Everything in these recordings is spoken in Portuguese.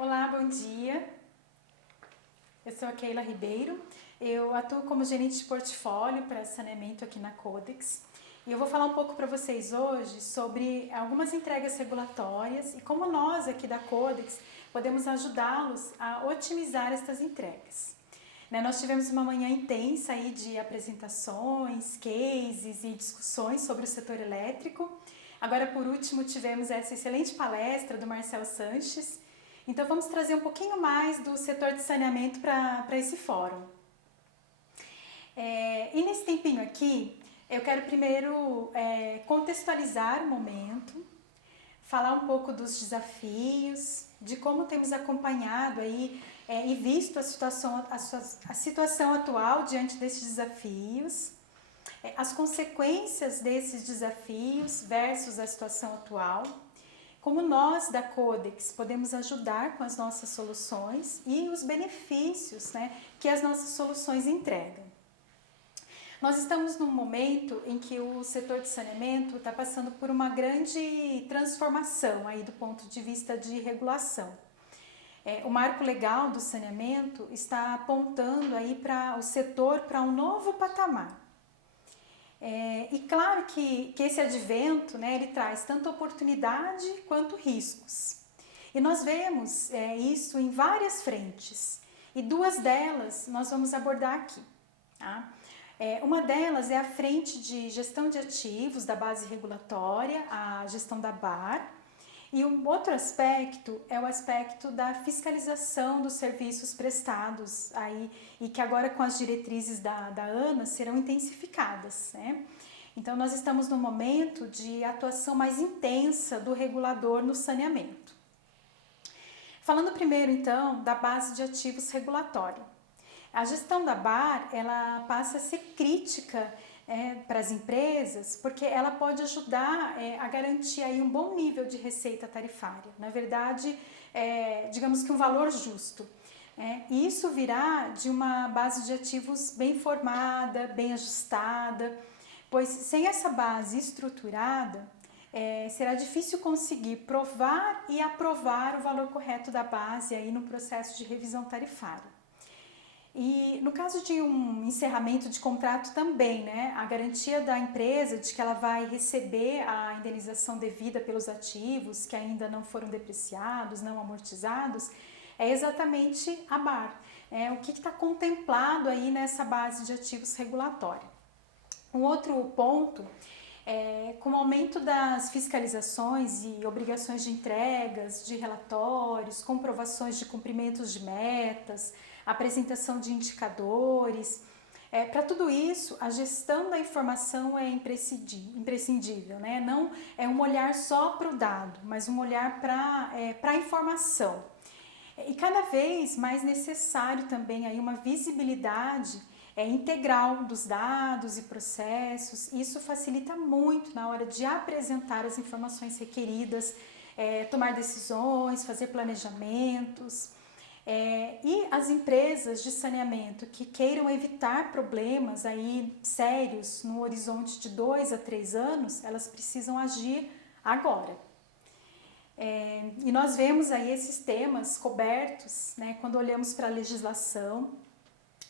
Olá, bom dia. Eu sou a Keila Ribeiro. Eu atuo como gerente de portfólio para saneamento aqui na Codex. E eu vou falar um pouco para vocês hoje sobre algumas entregas regulatórias e como nós aqui da Codex podemos ajudá-los a otimizar estas entregas. Nós tivemos uma manhã intensa aí de apresentações, cases e discussões sobre o setor elétrico. Agora, por último, tivemos essa excelente palestra do Marcel Sanches. Então, vamos trazer um pouquinho mais do setor de saneamento para esse fórum. E nesse tempinho aqui, eu quero primeiro contextualizar o momento, falar um pouco dos desafios, de como temos acompanhado aí e visto a situação atual diante desses desafios, as consequências desses desafios versus a situação atual, como nós da Codex podemos ajudar com as nossas soluções e os benefícios que as nossas soluções entregam. Nós estamos num momento em que o setor de saneamento está passando por uma grande transformação aí do ponto de vista de regulação. O marco legal do saneamento está apontando aí para o setor para um novo patamar. E claro que esse advento, ele traz tanto oportunidade quanto riscos. E nós vemos isso em várias frentes. E duas delas nós vamos abordar aqui. Tá? Uma delas é a frente de gestão de ativos da base regulatória, a gestão da BAR. E um outro aspecto é o aspecto da fiscalização dos serviços prestados aí, e que agora com as diretrizes da ANA serão intensificadas. Então nós estamos num momento de atuação mais intensa do regulador no saneamento. Falando primeiro então da base de ativos regulatório. A gestão da BAR ela passa a ser crítica para as empresas, porque ela pode ajudar a garantir aí um bom nível de receita tarifária. Na verdade, digamos que um valor justo. E isso virá de uma base de ativos bem formada, bem ajustada, pois sem essa base estruturada, será difícil conseguir provar e aprovar o valor correto da base aí no processo de revisão tarifária. E no caso de um encerramento de contrato também, a garantia da empresa de que ela vai receber a indenização devida pelos ativos que ainda não foram depreciados, não amortizados, é exatamente a BAR. O que está contemplado aí nessa base de ativos regulatória. Um outro ponto com o aumento das fiscalizações e obrigações de entregas, de relatórios, comprovações de cumprimentos de metas, apresentação de indicadores. Para tudo isso, a gestão da informação é imprescindível, Não é um olhar só para o dado, mas um olhar para a informação. E cada vez mais necessário também aí uma visibilidade integral dos dados e processos. Isso facilita muito na hora de apresentar as informações requeridas, tomar decisões, fazer planejamentos. E as empresas de saneamento que queiram evitar problemas aí sérios no horizonte de 2 a 3 anos, elas precisam agir agora. E nós vemos aí esses temas cobertos, quando olhamos para a legislação.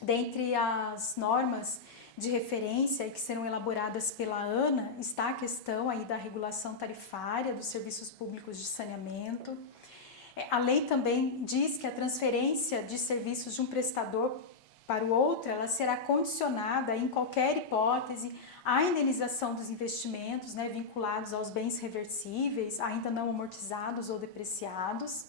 Dentre as normas de referência que serão elaboradas pela ANA está a questão aí da regulação tarifária dos serviços públicos de saneamento. A lei também diz que a transferência de serviços de um prestador para o outro, ela será condicionada em qualquer hipótese à indenização dos investimentos vinculados aos bens reversíveis, ainda não amortizados ou depreciados.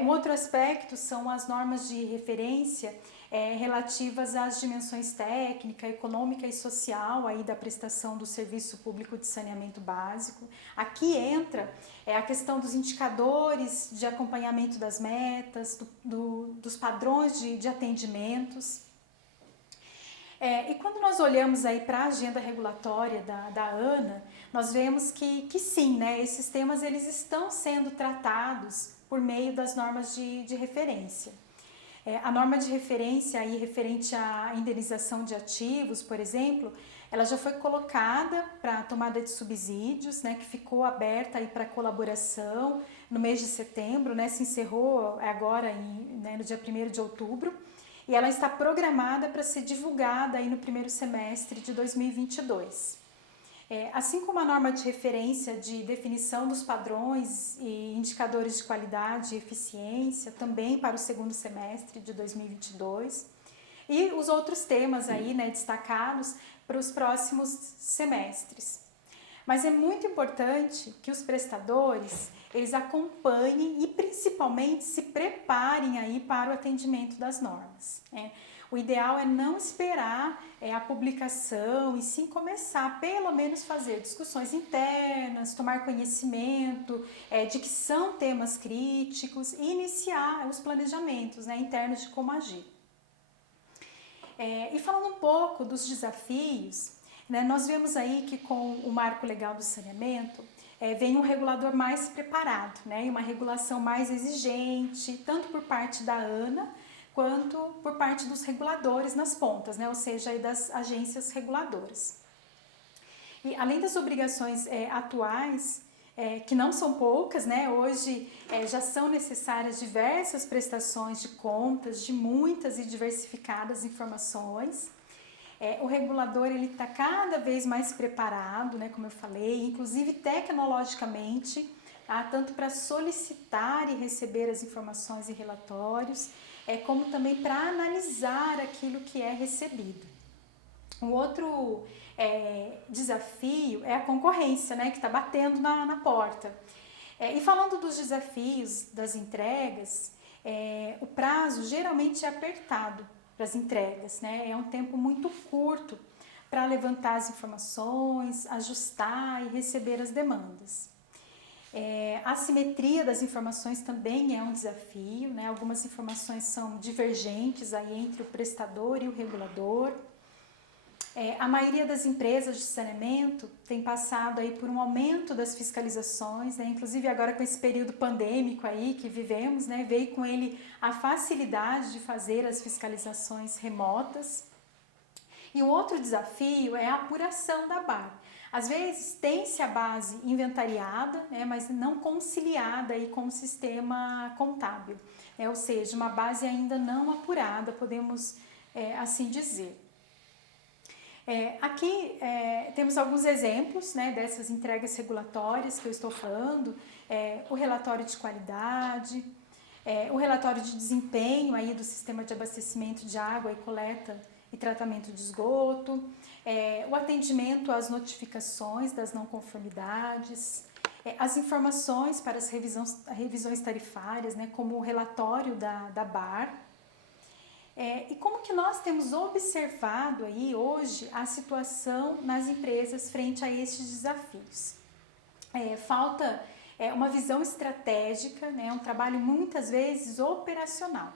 Um outro aspecto são as normas de referência relativas às dimensões técnica, econômica e social aí da prestação do serviço público de saneamento básico. Aqui entra a questão dos indicadores de acompanhamento das metas, dos padrões de atendimentos. E quando nós olhamos aí para a agenda regulatória da ANA, nós vemos que sim, esses temas eles estão sendo tratados por meio das normas de referência. A norma de referência aí referente à indenização de ativos, por exemplo, ela já foi colocada para tomada de subsídios, né, que ficou aberta aí para colaboração no mês de setembro, né, se encerrou agora no dia 1º de outubro, e ela está programada para ser divulgada aí no primeiro semestre de 2022. Assim como a norma de referência de definição dos padrões e indicadores de qualidade e eficiência, também para o segundo semestre de 2022, e os outros temas aí, né, destacados para os próximos semestres. Mas é muito importante que os prestadores, eles acompanhem e principalmente se preparem aí para o atendimento das normas, né? O ideal é não esperar a publicação e sim começar, pelo menos fazer discussões internas, tomar conhecimento de que são temas críticos e iniciar os planejamentos, né, internos de como agir. E falando um pouco dos desafios, né, nós vemos aí que com o Marco Legal do Saneamento vem um regulador mais preparado, né, e uma regulação mais exigente, tanto por parte da ANA, quanto por parte dos reguladores nas pontas, né, ou seja, aí das agências reguladoras. E além das obrigações atuais, que não são poucas, né, hoje já são necessárias diversas prestações de contas de muitas e diversificadas informações. O regulador ele está cada vez mais preparado, né, como eu falei, inclusive tecnologicamente, tanto para solicitar e receber as informações e relatórios, como também para analisar aquilo que é recebido. Um outro desafio é a concorrência, né, que está batendo na porta. E falando dos desafios das entregas, o prazo geralmente é apertado para as entregas, né? É um tempo muito curto para levantar as informações, ajustar e receber as demandas. A assimetria das informações também é um desafio, né? Algumas informações são divergentes aí entre o prestador e o regulador. A maioria das empresas de saneamento tem passado aí por um aumento das fiscalizações, né? Inclusive agora com esse período pandêmico aí que vivemos, né? Veio com ele a facilidade de fazer as fiscalizações remotas. E o outro desafio é a apuração da BAR. Às vezes tem-se a base inventariada, né, mas não conciliada aí com o sistema contábil, ou seja, uma base ainda não apurada, podemos assim dizer. Aqui temos alguns exemplos, né, dessas entregas regulatórias que eu estou falando, o relatório de qualidade, o relatório de desempenho aí do sistema de abastecimento de água e coleta e tratamento de esgoto, o atendimento às notificações das não conformidades, as informações para as revisões tarifárias, né, como o relatório da BAR. E como que nós temos observado aí hoje a situação nas empresas frente a estes desafios? Falta uma visão estratégica, né, um trabalho muitas vezes operacional.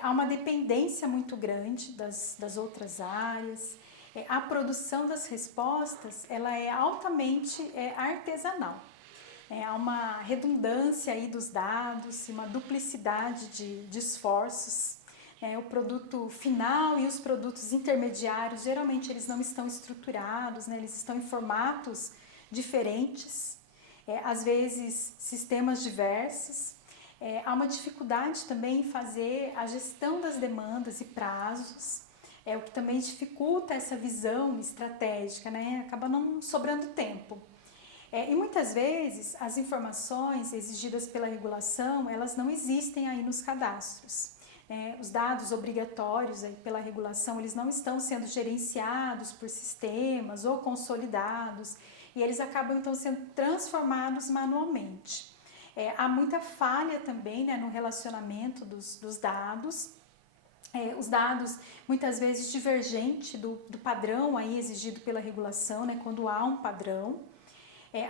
Há uma dependência muito grande das outras áreas, a produção das respostas ela é altamente artesanal. Há uma redundância aí dos dados, uma duplicidade de esforços. O produto final e os produtos intermediários, geralmente eles não estão estruturados, né? Eles estão em formatos diferentes, às vezes sistemas diversos. Há uma dificuldade também em fazer a gestão das demandas e prazos, o que também dificulta essa visão estratégica, né? Acaba não sobrando tempo. E muitas vezes as informações exigidas pela regulação, elas não existem aí nos cadastros. Os dados obrigatórios aí pela regulação, eles não estão sendo gerenciados por sistemas ou consolidados e eles acabam então sendo transformados manualmente. Há muita falha também, né, no relacionamento dos dados. Os dados muitas vezes divergentes do padrão aí exigido pela regulação, né, quando há um padrão.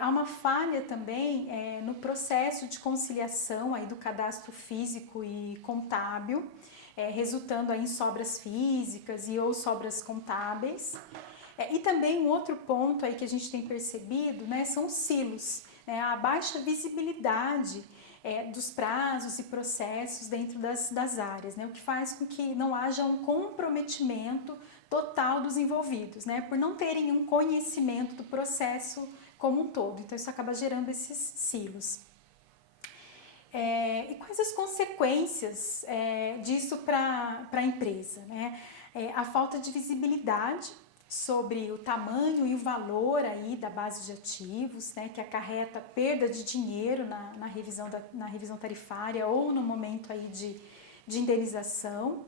Há uma falha também no processo de conciliação aí do cadastro físico e contábil, resultando aí em sobras físicas e ou sobras contábeis. E também um outro ponto aí que a gente tem percebido, né, são os silos, a baixa visibilidade dos prazos e processos dentro das áreas, né, o que faz com que não haja um comprometimento total dos envolvidos, né? Por não terem um conhecimento do processo como um todo. Então, isso acaba gerando esses silos. E quais as consequências disso para a empresa, né? A falta de visibilidade sobre o tamanho e o valor aí da base de ativos, né, que acarreta perda de dinheiro na revisão tarifária ou no momento aí de indenização.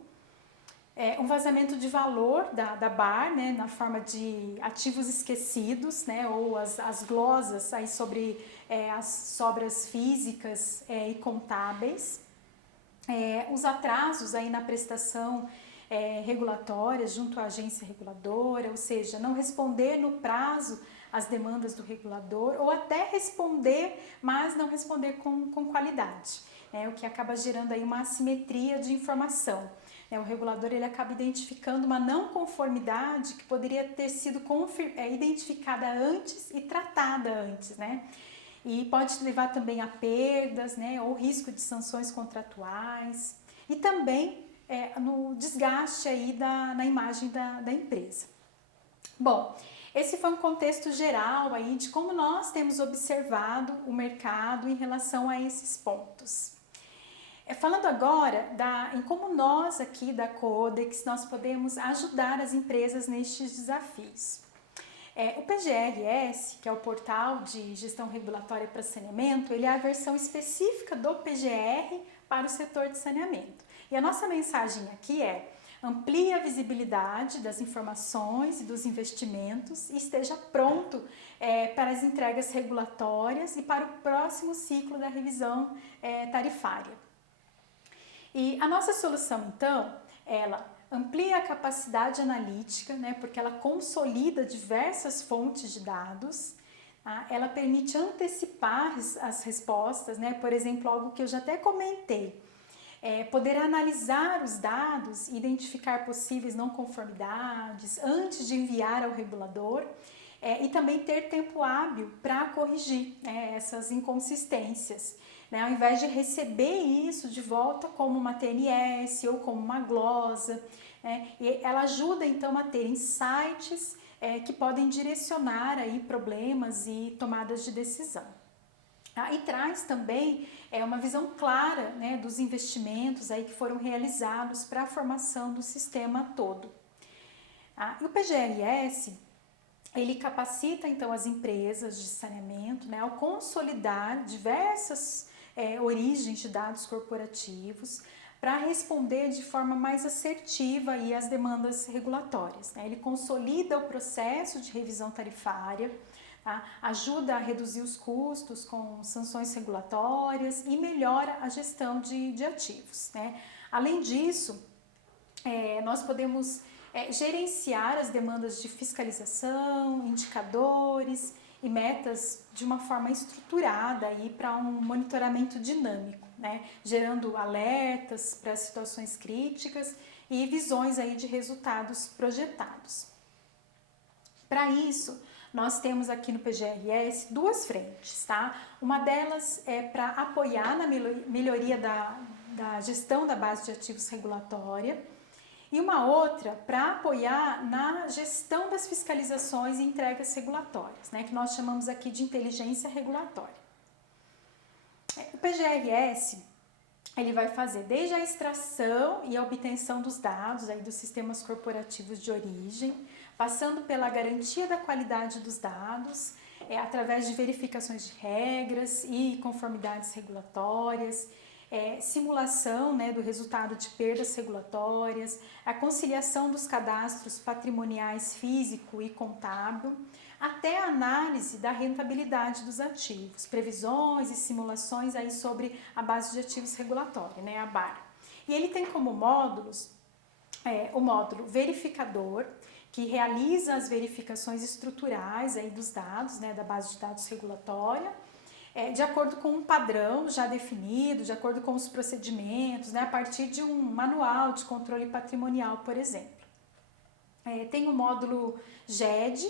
Um vazamento de valor da BAR, né, na forma de ativos esquecidos, né, ou as glosas aí sobre as sobras físicas e contábeis. Os atrasos aí na prestação regulatória junto à agência reguladora, ou seja, não responder no prazo às demandas do regulador, ou até responder, mas não responder com qualidade, o que acaba gerando aí uma assimetria de informação. O regulador ele acaba identificando uma não conformidade que poderia ter sido identificada antes e tratada antes, né? E pode levar também a perdas, né, ou risco de sanções contratuais e também no desgaste aí na imagem da empresa. Bom, esse foi um contexto geral aí de como nós temos observado o mercado em relação a esses pontos. Falando agora em como nós aqui da Codex nós podemos ajudar as empresas nestes desafios. O PGRS, que é o Portal de Gestão Regulatória para Saneamento, ele é a versão específica do PGR para o setor de saneamento. E a nossa mensagem aqui amplie a visibilidade das informações e dos investimentos e esteja pronto para as entregas regulatórias e para o próximo ciclo da revisão tarifária. E a nossa solução, então, ela amplia a capacidade analítica, né, porque ela consolida diversas fontes de dados, tá? Ela permite antecipar as respostas, né, por exemplo, algo que eu já até comentei, poder analisar os dados, identificar possíveis não conformidades antes de enviar ao regulador e também ter tempo hábil para corrigir essas inconsistências. Ao invés de receber isso de volta como uma TNS ou como uma glosa, e ela ajuda então a ter insights que podem direcionar aí problemas e tomadas de decisão. E traz também uma visão clara, né, dos investimentos aí que foram realizados para a formação do sistema todo. E o PGRS ele capacita então as empresas de saneamento, né, ao consolidar diversas origens de dados corporativos para responder de forma mais assertiva aí às demandas regulatórias, né? Ele consolida o processo de revisão tarifária, tá? Ajuda a reduzir os custos com sanções regulatórias e melhora a gestão de ativos, né? Além disso, nós podemos gerenciar as demandas de fiscalização, indicadores e metas de uma forma estruturada para um monitoramento dinâmico, né? Gerando alertas para situações críticas e visões aí de resultados projetados. Para isso, nós temos aqui no PGRS duas frentes, tá? Uma delas é para apoiar na melhoria da gestão da base de ativos regulatória, e uma outra para apoiar na gestão das fiscalizações e entregas regulatórias, né, que nós chamamos aqui de inteligência regulatória. O PGRS ele vai fazer desde a extração e a obtenção dos dados aí dos sistemas corporativos de origem, passando pela garantia da qualidade dos dados, através de verificações de regras e conformidades regulatórias, simulação, né, do resultado de perdas regulatórias, a conciliação dos cadastros patrimoniais físico e contábil, até a análise da rentabilidade dos ativos, previsões e simulações aí sobre a base de ativos regulatória, né, a BAR. E ele tem como módulos o módulo verificador, que realiza as verificações estruturais aí dos dados, né, da base de dados regulatória, de acordo com um padrão já definido, de acordo com os procedimentos, né, a partir de um manual de controle patrimonial, por exemplo. Tem o módulo GED,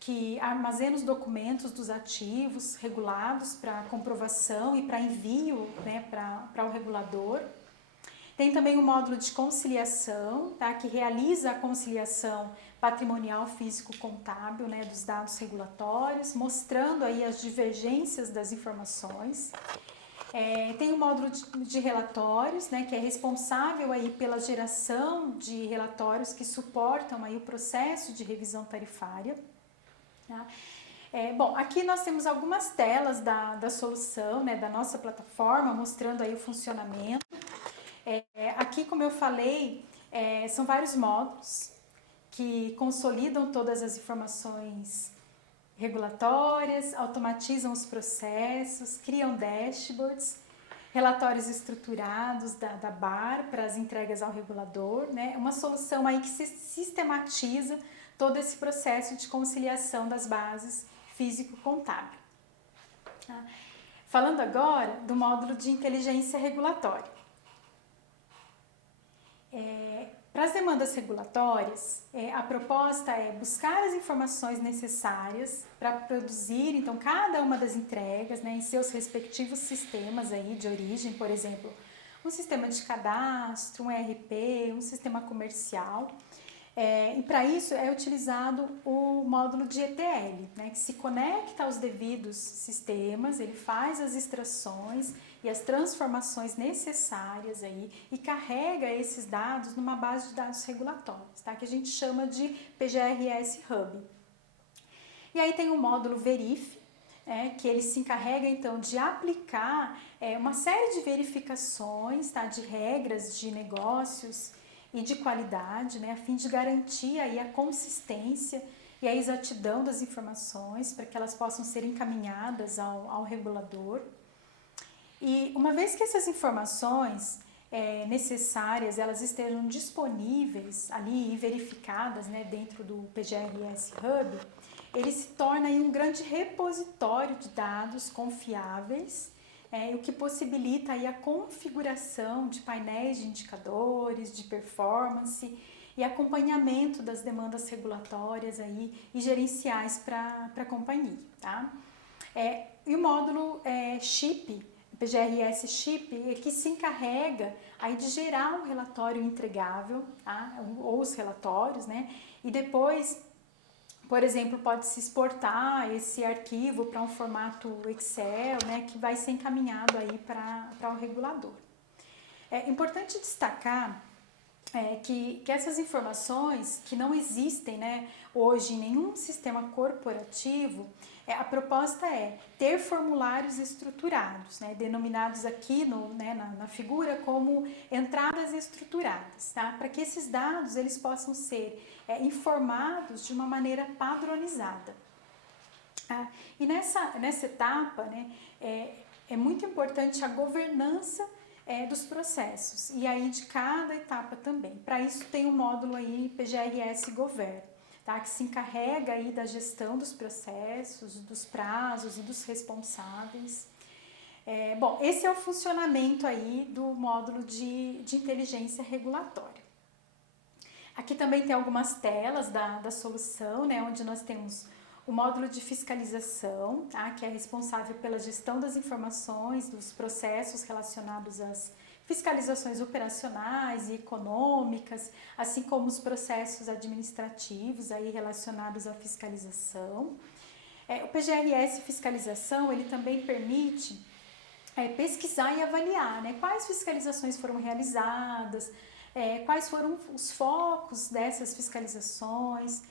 que armazena os documentos dos ativos regulados para comprovação e para envio, né, para o regulador. Tem também o módulo de conciliação, tá? Que realiza a conciliação patrimonial físico-contábil, né, dos dados regulatórios, mostrando aí as divergências das informações. Tem o módulo de relatórios, né, que é responsável aí pela geração de relatórios que suportam aí o processo de revisão tarifária. Tá? Bom, aqui nós temos algumas telas da solução, né, da nossa plataforma, mostrando aí o funcionamento. Aqui, como eu falei, são vários módulos que consolidam todas as informações regulatórias, automatizam os processos, criam dashboards, relatórios estruturados da BAR para as entregas ao regulador, né? Uma solução aí que sistematiza todo esse processo de conciliação das bases físico-contábil. Tá? Falando agora do módulo de inteligência regulatória. Para as demandas regulatórias, a proposta é buscar as informações necessárias para produzir, então, cada uma das entregas, né, em seus respectivos sistemas aí de origem, por exemplo, um sistema de cadastro, um ERP, um sistema comercial. E para isso é utilizado o módulo de ETL, né, que se conecta aos devidos sistemas, ele faz as extrações e as transformações necessárias aí e carrega esses dados numa base de dados regulatórios, tá, que a gente chama de PGRS Hub. E aí tem o módulo Verif, que ele se encarrega então de aplicar uma série de verificações, tá, de regras de negócios e de qualidade, né, a fim de garantir aí a consistência e a exatidão das informações para que elas possam ser encaminhadas ao regulador. E uma vez que essas informações necessárias elas estejam disponíveis ali e verificadas, né, dentro do PGRS Hub, ele se torna aí um grande repositório de dados confiáveis, o que possibilita aí a configuração de painéis de indicadores, de performance e acompanhamento das demandas regulatórias aí e gerenciais para a companhia. Tá? E o módulo SHIP, PGRS SHIP, que se encarrega aí de gerar um relatório entregável, tá? Ou os relatórios, né? E depois, por exemplo, pode-se exportar esse arquivo para um formato Excel, né, que vai ser encaminhado aí para o regulador. É importante destacar que essas informações que não existem, né, hoje em nenhum sistema corporativo, a proposta é ter formulários estruturados, né, denominados aqui na figura como entradas estruturadas, tá? Para que esses dados eles possam ser informados de uma maneira padronizada. E nessa etapa, né, é muito importante a governança dos processos e aí de cada etapa também. Para isso tem um módulo aí PGRS Govern, tá? Que se encarrega aí da gestão dos processos, dos prazos e dos responsáveis. Bom, esse é o funcionamento aí do módulo de inteligência regulatória. Aqui também tem algumas telas da solução, né, onde nós temos o módulo de fiscalização, tá, que é responsável pela gestão das informações, dos processos relacionados às fiscalizações operacionais e econômicas, assim como os processos administrativos aí relacionados à fiscalização. O PGRS Fiscalização, ele também permite pesquisar e avaliar, né, quais fiscalizações foram realizadas, quais foram os focos dessas fiscalizações,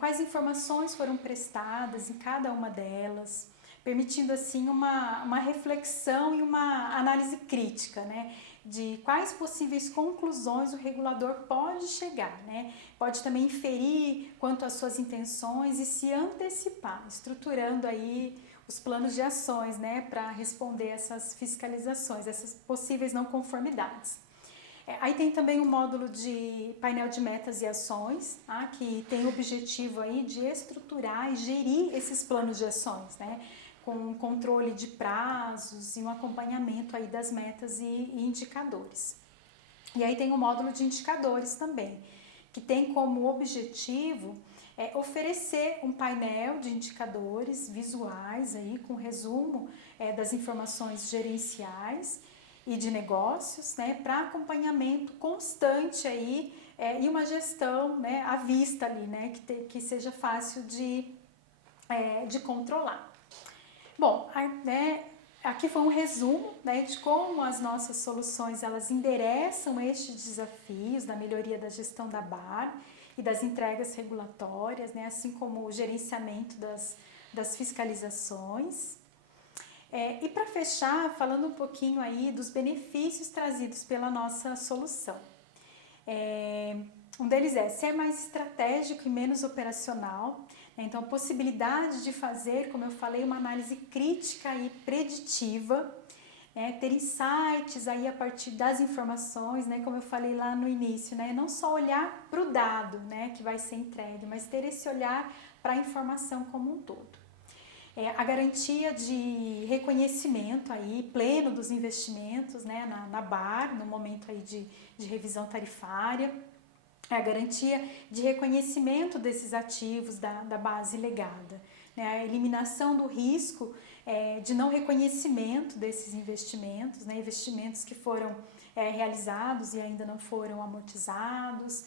quais informações foram prestadas em cada uma delas, permitindo assim uma reflexão e uma análise crítica, né, de quais possíveis conclusões o regulador pode chegar, né, pode também inferir quanto às suas intenções e se antecipar, estruturando aí os planos de ações, né, para responder essas fiscalizações, essas possíveis não conformidades. Aí tem também o módulo de painel de metas e ações, tá? Que tem o objetivo aí de estruturar e gerir esses planos de ações, né? Com um controle de prazos e um acompanhamento aí das metas e indicadores. E aí tem o módulo de indicadores também, que tem como objetivo oferecer um painel de indicadores visuais aí com resumo das informações gerenciais e de negócios, né, para acompanhamento constante aí e uma gestão, né, à vista ali, né, que seja fácil de controlar. Bom, né, aqui foi um resumo, né, de como as nossas soluções elas endereçam estes desafios da melhoria da gestão da BAR e das entregas regulatórias, né, assim como o gerenciamento das fiscalizações. E para fechar, falando um pouquinho aí dos benefícios trazidos pela nossa solução. Um deles é ser mais estratégico e menos operacional. Então, a possibilidade de fazer, como eu falei, uma análise crítica e preditiva, ter insights aí a partir das informações, né, como eu falei lá no início, né, não só olhar para o dado, né, que vai ser entregue, mas ter esse olhar para a informação como um todo. A garantia de reconhecimento aí pleno dos investimentos, né, na BAR, no momento aí de revisão tarifária, a garantia de reconhecimento desses ativos da base legada, né, a eliminação do risco de não reconhecimento desses investimentos, né, investimentos que foram realizados e ainda não foram amortizados.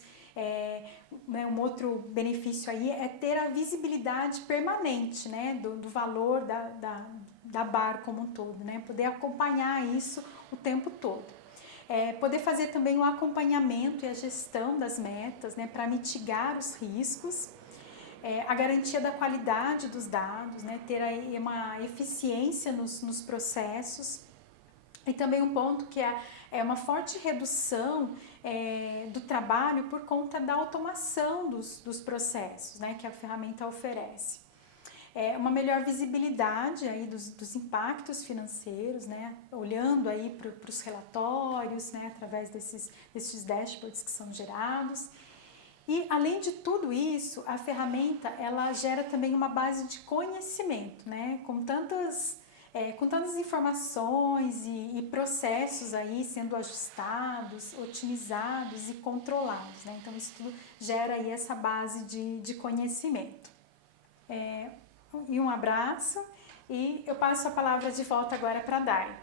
Um outro benefício aí é ter a visibilidade permanente, né, do valor da BAR como um todo, né, poder acompanhar isso o tempo todo. Poder fazer também o acompanhamento e a gestão das metas, né, para mitigar os riscos, a garantia da qualidade dos dados, né, ter aí uma eficiência nos processos, e também um ponto que é uma forte redução do trabalho por conta da automação dos processos, né, que a ferramenta oferece. Uma melhor visibilidade aí dos impactos financeiros, né, olhando aí para os relatórios, né, através desses dashboards que são gerados. E além de tudo isso, a ferramenta ela gera também uma base de conhecimento, né, com tantas informações e processos aí sendo ajustados, otimizados e controlados, né? Então isso tudo gera aí essa base de conhecimento. E um abraço, e eu passo a palavra de volta agora para a Dai.